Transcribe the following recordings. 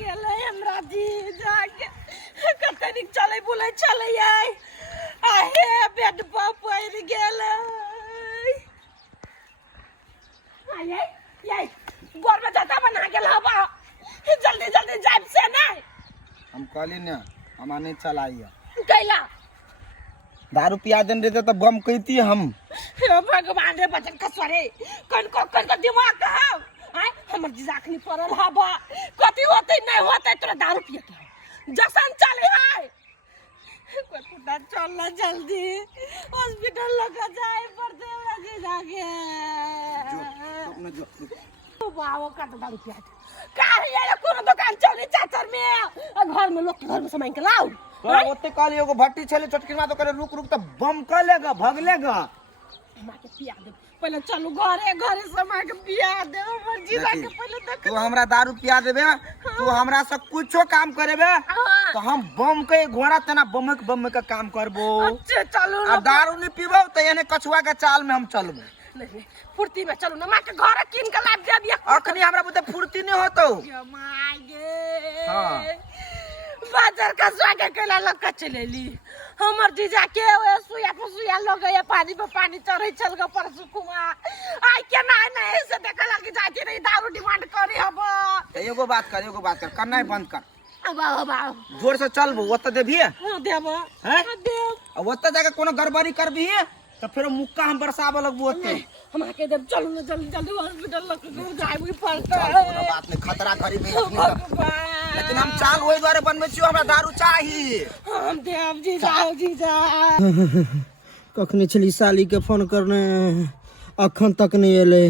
गेले हमरा जी जाके कतनी चले बोले चले आई आहे बेड पर पड़ गेले आये ये गोर में जाता बना गेल हवा जल्दी जल्दी जाब से नहीं हम कहली ना हम नहीं चलाइए कैला दारू पिया देन रहते तो बम कहती हम हे भगवान रे बचन कसरे कन को दिमाग कहा आय हमर जिजाखनी पड़ल हवा कथी होते नहीं होते तोरा दारू पिए के जसन चले है कोई पुटा चल ना जल्दी हॉस्पिटल लगा जाए पड़ते लगे जाके जो बाबा का दारू पिया का है कोनो दुकान चले चाचर में घर में लोग के घर में सामान के लाओ ओते काली एगो भट्टी छले चटकी में तो करे रुक रुक तो बम कर लेगा भाग लेगा मां के पिया दे पहले चलो घरे घरे सामान के पिया दे हमर जीजा के पहले देख तू हमरा दारू पिया देबे तू हमरा से कुछो काम करेबे तो हम बम के घोड़ा तना बम के काम करबो अच्छा चलो आ दारू नहीं पीबो तो एने कछुआ के चाल में हम चलबो नहीं फुर्ती में चलो ना मां के घर किन के लाभ दे दिया अखनी हमरा बुते फुर्ती नहीं होतो मां गे हां बाजार का स्वागत केला लग चले ली हमर जीजा के सुया लग गया पानी पे पानी चढ़े चल गए परसु कुमा आई के नहीं से देख लगी जाती नहीं दारू डिमांड करी अब एगो बात कर करना है बंद कर अब जोर से चलबो ओत देबिए हां देब हैं देब अब ओत जाके कोनो गड़बड़ी करबी तो फिर मुक्का हम बरसाबे लगबो ओते हम आके देब चलो ना जल्दी जल्दी हॉस्पिटल लग जाइबी पड़ता कोनो बात नहीं खतरा करी लेकिन हम चाल वही द्वारे बनबे छियो हमरा दारू चाहिए हम देव जीजा कखनी छली साली के फोन करने अखन तक नहीं एले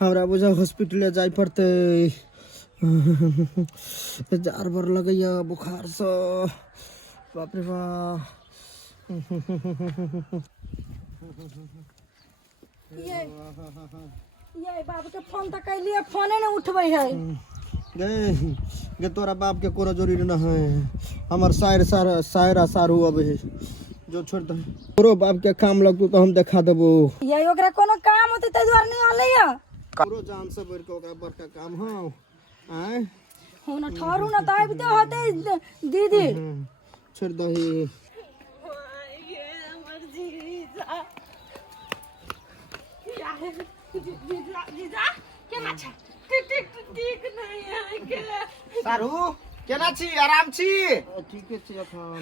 हमरा बुझा हॉस्पिटल जाय पड़ते जार भर लगैया बुखार से बाप रे बाप ये बाबू के फोन तक कैलिए फोने ने उठबै है गे तोरा बाप के कोनो जरूरी न है हमर शायरा सारू अब है जो छोड़ दे तोरो बाप के काम लगतो तो हम दिखा देबो ये ओकरा कोनो काम होते त द्वार नहीं आले या तोरो जान से बढ़ के ओकरा बड़का काम हो आय हो न ठहरू न त आबि त होते दीदी छोड़ दही ये हमर जीजा या है जीजा केना छै ठीक नहीं है के सारू केना छी आराम छी ठीक है छी अखन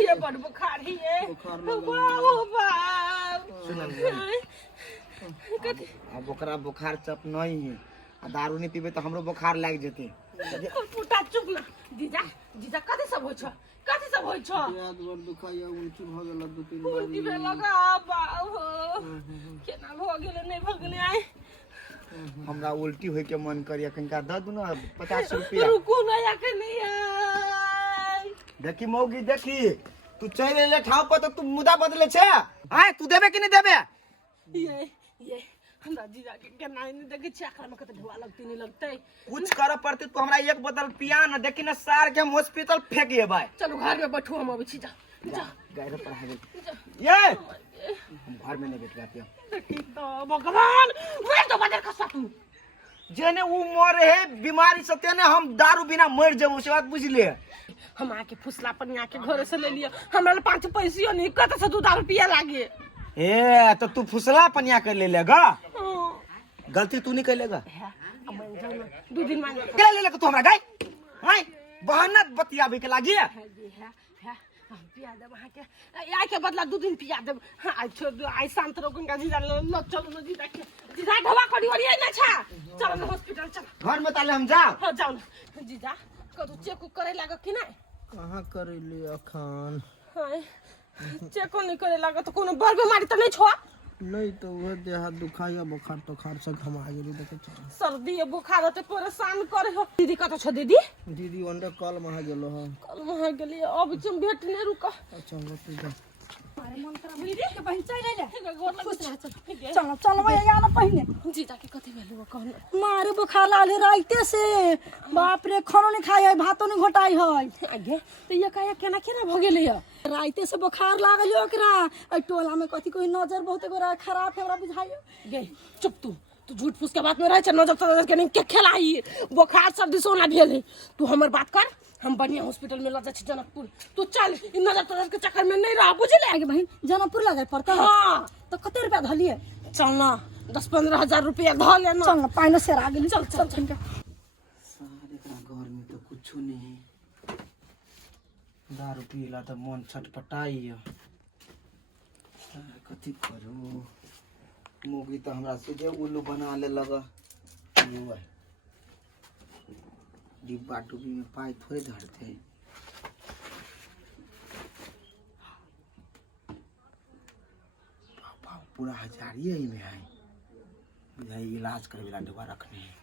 ये बड़ बुखार ही है अब ओकरा बुखार चप नहीं है आ दारू नहीं पीबे तो हमरो बुखार लाग जेते पुटा चुप ना जीजा कथि सब होय छ याद वर दुखाया उल्टी भ गेल दू तीन बार उल्टी भे लगा केना भ गेल नहीं भगने आए हमरा उल्टी होय के मन करिया कनका द दू ना 50 रुपया रुको ना याके नहीं है देखी मौगी देखी तू चल ले ठाव पर तो तू मुदा बदले छे आय तू देबे कि नहीं देबे ये हमरा जीजा के केना नहीं देखे छै आखर में कते ढुआ लगती नहीं लगते कुछ करे पड़ते तो हमरा एक बोतल पिया ना देखी ना सार के हम हॉस्पिटल फेंक येबै चलो घर में बैठो हम अबै छी जा गायरे पर आ गेल ये हम घर में नहीं बैठ पाते देखी तो भगवान वे तो बदर का तू जेने उ मरे है बीमारी से तेने हम दारू बिना मर जेबो से बात बुझले हम आके फुसला पर आके घर से ले लिया हमरा 5 पैसे नहीं कत से तू दारू पिया लागे ए तो तू फुसला पनिया कर ले लेगा गलती तू नहीं कर लेगा दो दिन मान के ले लेगा तू हमरा गाय हाय बहाना बतियाबे के लागी पिया दे वहां के आई के बदला 2 दिन पिया दे आई छोड़ दो आई शांत रहो गंगा जी ल चलो न जी देख जीजा ढवा कड़ी ओरी ना छा चलो न हॉस्पिटल चल घर में ताले हम जा हां जाओ जीजा कदू चेक करे लाग कि नहीं कहां करेली अखन हाय चेक नहीं करे लाग तो कोनो बर बीमारी तो नहीं छो नहीं तो वो देह दुखाया बुखार तो खार से घमा गेली देखे छ सर्दी है बुखार होते परेशान करे हो दीदी कत छ दीदी अंडे कल में आ गेलो ह कल में आ गेली अब तुम भेट नहीं रुका अच्छा तू जा अरे मन खराब दीदी के बहन चल ले गोर लग चल चलो चलो मैं आना पहले जीजा के कथि भेल वो कहन मारे बुखार लाले राइते से बाप रे खानो नहीं खाई है भातो नहीं घोटाई है आगे तो ये काया केना केना भ गेलै है राइते से बुखार लागल ओकरा टोला में कथि कोई नजर बहुत गोरा खराब है हमरा बुझाइयो गे चुप तू तू झूठ फूस के बात में रहे छ नजर तजर के नहीं के खेलाई बुखार सर्दी सोना भेल है तू हमर बात कर हम बढ़िया हॉस्पिटल में लजा छी जनकपुर तू चल इन नजर तजर के चक्कर में नहीं रह बुझले आगे बहन जनकपुर लगे पड़ता है हां तो कते रुपया धलिए चल ना 10-15 हजार रुपया ध लेना चल ना पाइनो से आ गेली चल चल चल सारे घर में तो कुछ नहीं दारू पीला तो मन छटपटाई कथी करू मोगी तो हमरा सीधे उल्लू बना ले लगा डिब्बा डुब्बी में पाई थोड़े धरते पूरा हजारिये ही में है बुझाई इलाज करे वाला डब्बा रखने हैं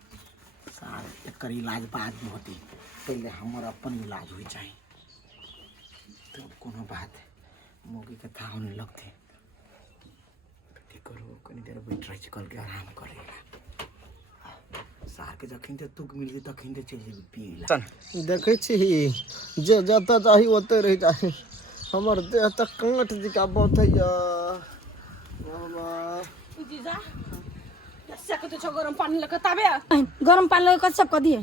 सार एक इलाज बाद में होती पहले हमार अपन इलाज हो जाए तो कोनो बात मोगी के था होने लगते करो कनी देर बैठ रही कल के आराम करेगा सार के जखन ते तुक मिल तखन ते चल जेबी पीला देखे छी जे जत चाही ओते रह जाए हमर देह तक कांट जिका बहुत है बाबा जीजा कैसे के तो गरम पानी लेके ताबे गरम पानी लगे कत सब क दिए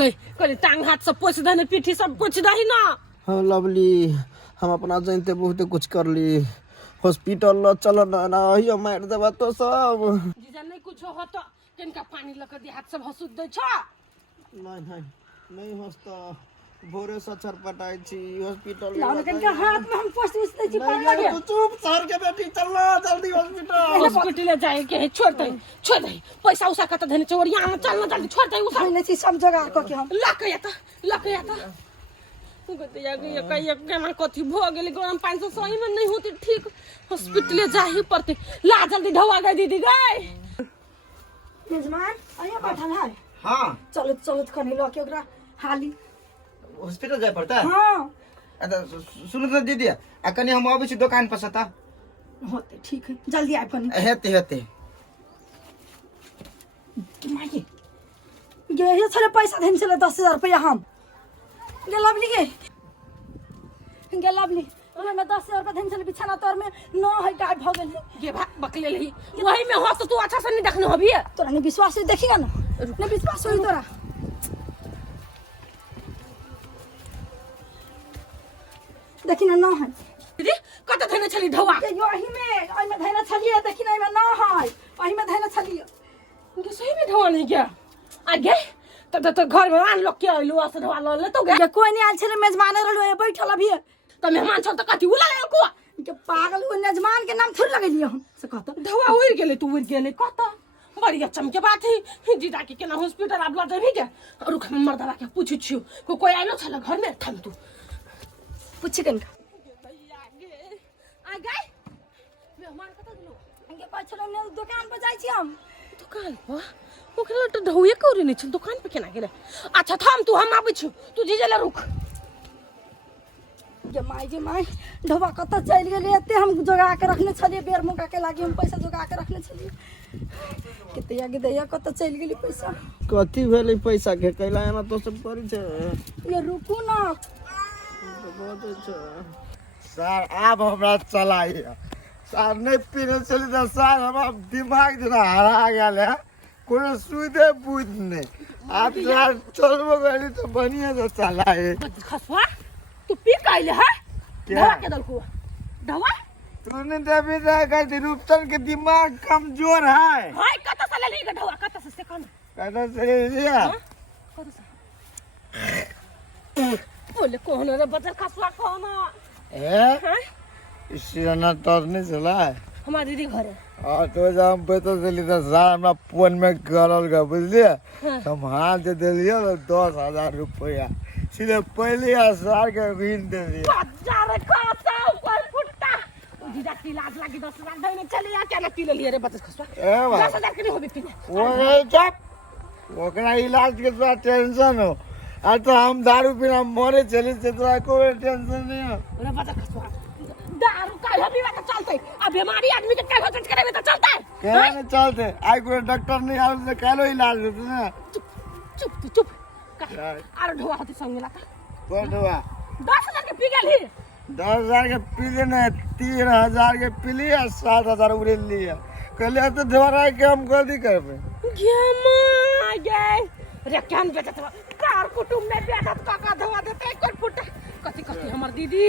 गई कनी टांग हाथ सब पोछ देने पीठी सब पोछ दही ना हाँ लवली हम अपना जानते बहुत कुछ कर ली हॉस्पिटल ल चल ना हियो मार देबा तो सब जीजा नहीं कुछ हो तो किनका पानी लेके दे हाथ सब हसुद दे छ नहीं हंसता भोरे से छटपटाई छी हॉस्पिटल लाओ लेकिन के हाथ में हम पोस्ट उसते छी पानी लगे तू चुप सर के बेटी चल ना जल्दी हॉस्पिटल हॉस्पिटल जाए के छोड़ दे पैसा उसा कत देने चोरिया में चल ना जल्दी छोड़ दे उसा पहले छी सब जगह क के हम लक या त गतिया गई केना कथी भ गेली गरम पानी से सही में नहीं होती ठीक हॉस्पिटल जाही पड़ते ला जल्दी ढवा गई दीदी गई मेजमान आया बैठल है हां चलो खनी लो के ओकरा हाली हॉस्पिटल जाए पड़ता है हां अच्छा सुन तो दीदी आ कनी हम आबै छी दुकान पर सता होते ठीक है जल्दी आइ खनी हेते माई ये थोड़े पैसा देन चले 10,000 रुपया हम गेलबली ओमे 10,000 रुपया देन चले बिछाना तोर में न है गाय भ गेल ये बकले लही वही में हो तो तू अच्छा से नहीं देखने होबी तोरा ने विश्वास है देखिगा ना ने विश्वास होई तोरा देखि ना न है दीदी कत धने छली ढवा ये यही में ओइ में धैना छलिए देखि ना में न है ओहि में धैना छलिए उनके सही में ढवा नहीं क्या आगे तो घर में आन लोग के आइलो अस ढवा ल ले तो गे ये कोई नहीं आल छले मेजबान रहलो बैठल अभी तो मेहमान छ त कथि उला ले को के पागल हो मेजबान के नाम थोड़ी लगेलिए हम से कहत ढवा उड़ गेले तू उड़ गेले कत बड़ी अच्छा के बात है जीजा के केना हॉस्पिटल आप ला जाबी के रुख में मर्दवा के पूछ छियो कोई आइलो छले घर में थम तू पूछ कन आ गए मेहमान कत गेलो अंगे पाछल ने दुकान पर जाई छी हम दुकान पर ओकरा तो ढौए करे नहीं छ दुकान पे केना गेले अच्छा थम तू हम आबै छी तू जीजे ले रुक गे माई ढोबा कत चल गेले एते हम जोगा के रखने छलिए बेर मुका के लागी हम पैसा जोगा के रखने छलिए कते आगे दैया कत चल गेली पैसा कथी भेलै पैसा के कैला एना तो सब करी छे ये रुकू ना बहुत अच्छा सर आप हमरा चलाइए सर नहीं पीने चली तो सर हमारा दिमाग जना हरा गेल है कोई सुधे बुझ नहीं आप सर चलबो गली तो बढ़िया से चलाए खसवा तू पी काइले है क्या? ढवा के दलको ढवा तूने देवी का रूपचंद के दिमाग कमजोर है हाय कत से ले ली ढवा कत से कौन कहना से लिया कत से बोले कौन रे बचल खसवा कौन ए इससे ना तो नहीं चला है हमारी दीदी घर है हाँ तो जब हम पता चली तो सार हमरा फोन में करल का बुझलिए हम हाथ दे दिलिए तो 10,000 रुपया सीधे पहले सार के ऋण दे दिए हजार खाता ऊपर फुटता दीदा की लाज लगी 10,000 देने चली आ क्या पी ले रे बचल खसवा ए भाई 10,000 के नहीं होबी पीने वो गए चुप ओकरा इलाज के थोड़ा टेंशन हो आज तो हम दारू पीना मरे चली से तोरा कोई टेंशन नहीं है रे बचल खसवा दारू का हबी वाला चलते अब बीमारी आदमी के काय होत करे तो चलता है क्या नहीं चलते आई कोई डॉक्टर नहीं आवे तो कालो इलाज होते ना चुप आरो ढोआ होती संग मिला कौन हुआ 10,000 के पी गेल ही 10,000 के पी लेना 3,000 के पी लिया 7,000 उड़े लिया कल तो दोबारा के हम गलती करबे गेमा ये रे केहन बेचत बा कार कुटुम ने बेचत काका धवा देते कोन फुटा कथी कथी हमर दीदी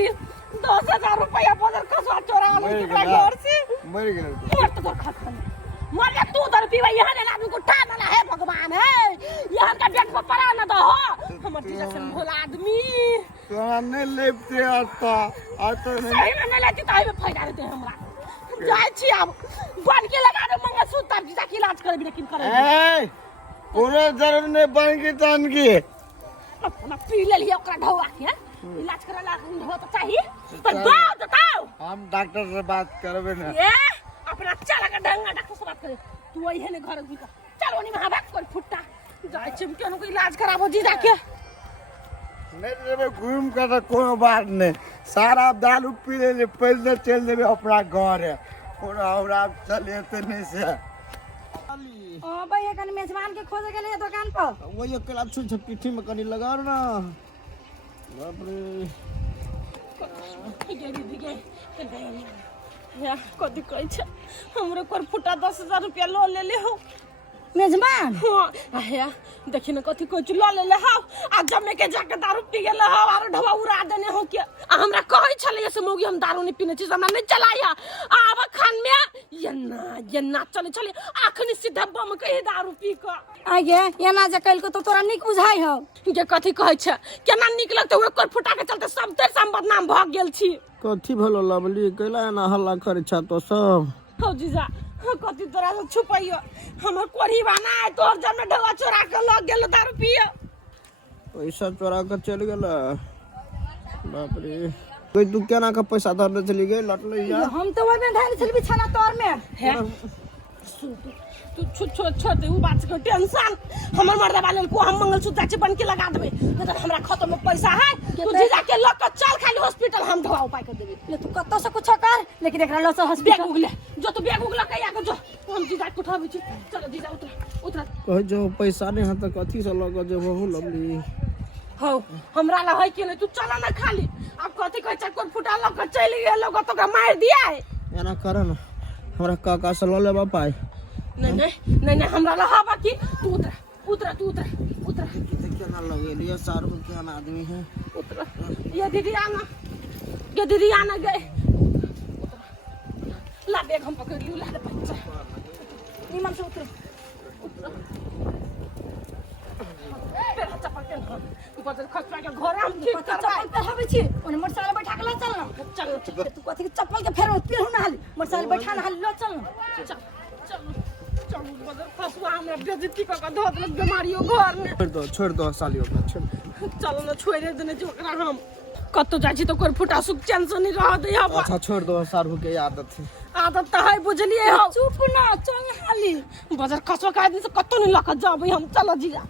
10,000 रुपया बदल कसवा चोरा ले एकरा घर से मर गेल मर तो खत्म मर तू दर पीवा यहाँ ने आदमी को ठान ना है भगवान है यहाँ का डेट पर पड़ा ना दो हमर जीजा से भोला आदमी तोरा नहीं लेते आता सही में नहीं लेती तो हमें फायदा देते हमरा जाय छी अब बन के लगा दे मंगलसूत्र तब जीजा के इलाज करबी लेकिन करबी ए कोनो जरूर नहीं बन की तन की अपना पी ले लिया ओकरा ढौआ के इलाज कराला हो तो चाहिए तो बताओ हम डॉक्टर से बात करबे ना ये अपना चला का ढंगा डॉक्टर से बात करे तू वही है ने घर भीतर चलो नहीं वहां बैठ कोई फुट्टा जाय चिमटियों को इलाज कराबो जीजा के नहीं देवे घूम कर तो कोनो बात नहीं सारा दारू पी ले पैसे चल देवे अपना घर है कोनो हमरा चले तो नहीं से ओ भैया कन मेजबान के खोजे के लिए दुकान पर वो ये कल अच्छी छपी पिट्ठी में कनी लगा ना बाप रे या कथी कहै छै हमरो पर फुटा 10,000 रुपया लो ले ले हो मेजबान हां या देखि न कथी कहै छै लो ले ले हो आ जमे के जाके दारू पी गेल हो आरो ढवा उड़ा देने हो के आ हमरा कहै छले से मौगी हम दारू नहीं पीने छी हमरा नहीं चलाया आब खान में ये ना चले चले आखनी सीधा बम कहि दारू पी क आगे एना जे कल को तो तोरा निक बुझाई हो के कथी कहै छै केना निक लगते ओकर फुटा के चलते सब तेर सम बदनाम भ गेल छी कथी भलो लवली कैला ना हल्ला करे छ तो सब हो जीजा कथी तोरा से छुपैयो हमर कोरी बना तोर जन में ढवा चोरा के लग गेल दारू पिए पैसा चोरा कर चल गेला बाप रे कोई तू केना का पैसा धर ले चली गई लट ले यार हम तो वही में धैल छल बिछाना तोर में है तू छोड़ दे उ बात के टेंशन हमर मर्दा वाले को हम मंगलसूत्र से बन के लगा देबे नहीं तो हमरा खाता में पैसा है तू जीजा के लक चल खाली हॉस्पिटल हम ढवा उपाय कर देबे ले तू कत्तो से कुछ कर लेकिन एकरा लो से बैग हॉस्पिटल उगले जो तू बैग उगला कहिया के जो हम जीजा के उठाबे छी चलो जीजा उतर कह जो पैसा नहीं हाथ कथी से लग जो बहु लवली हो हमरा ला है कि नहीं तू चला ना खाली अब कथी कहै छै कोन फुटा लग के चली गेल लोग तो का मार दिया है एना कर ना हमरा काका से ल लेबा पाई नहीं हमरा ला हवा की तू उतर केना लगेलिए सारू केना आदमी है उतर ये दीदी आना गए ला बैग हम पकड़ लियो ला बच्चा निमन से उतर पेड़ चप्पल के ऊपर खचरा के घर हम ठीक चप्पल पहनावे छी ओने मोटरसाइकिल बैठा के ला चल ना चल तू कथी के चप्पल के फेर पेरू ना हाली मोटरसाइकिल बैठा ना हाली लो चल ना चल बदर फसवा हमरा बेइज्जती क के धो देलक बीमारियो घर में छोड़ दो सालियो छोड़ चल ना छोड़े देने जो ओकरा हम कत्तो जाइ छी तो कोन फुटा सुख टेंशन नहीं रह दे अब अच्छा छोड़ दो सारू के आदत है आदत त है बुझलिए हो चुप ना चल हाली बजर खसवा का दिन से कत्तो नहीं लक जाबे हम चल जिया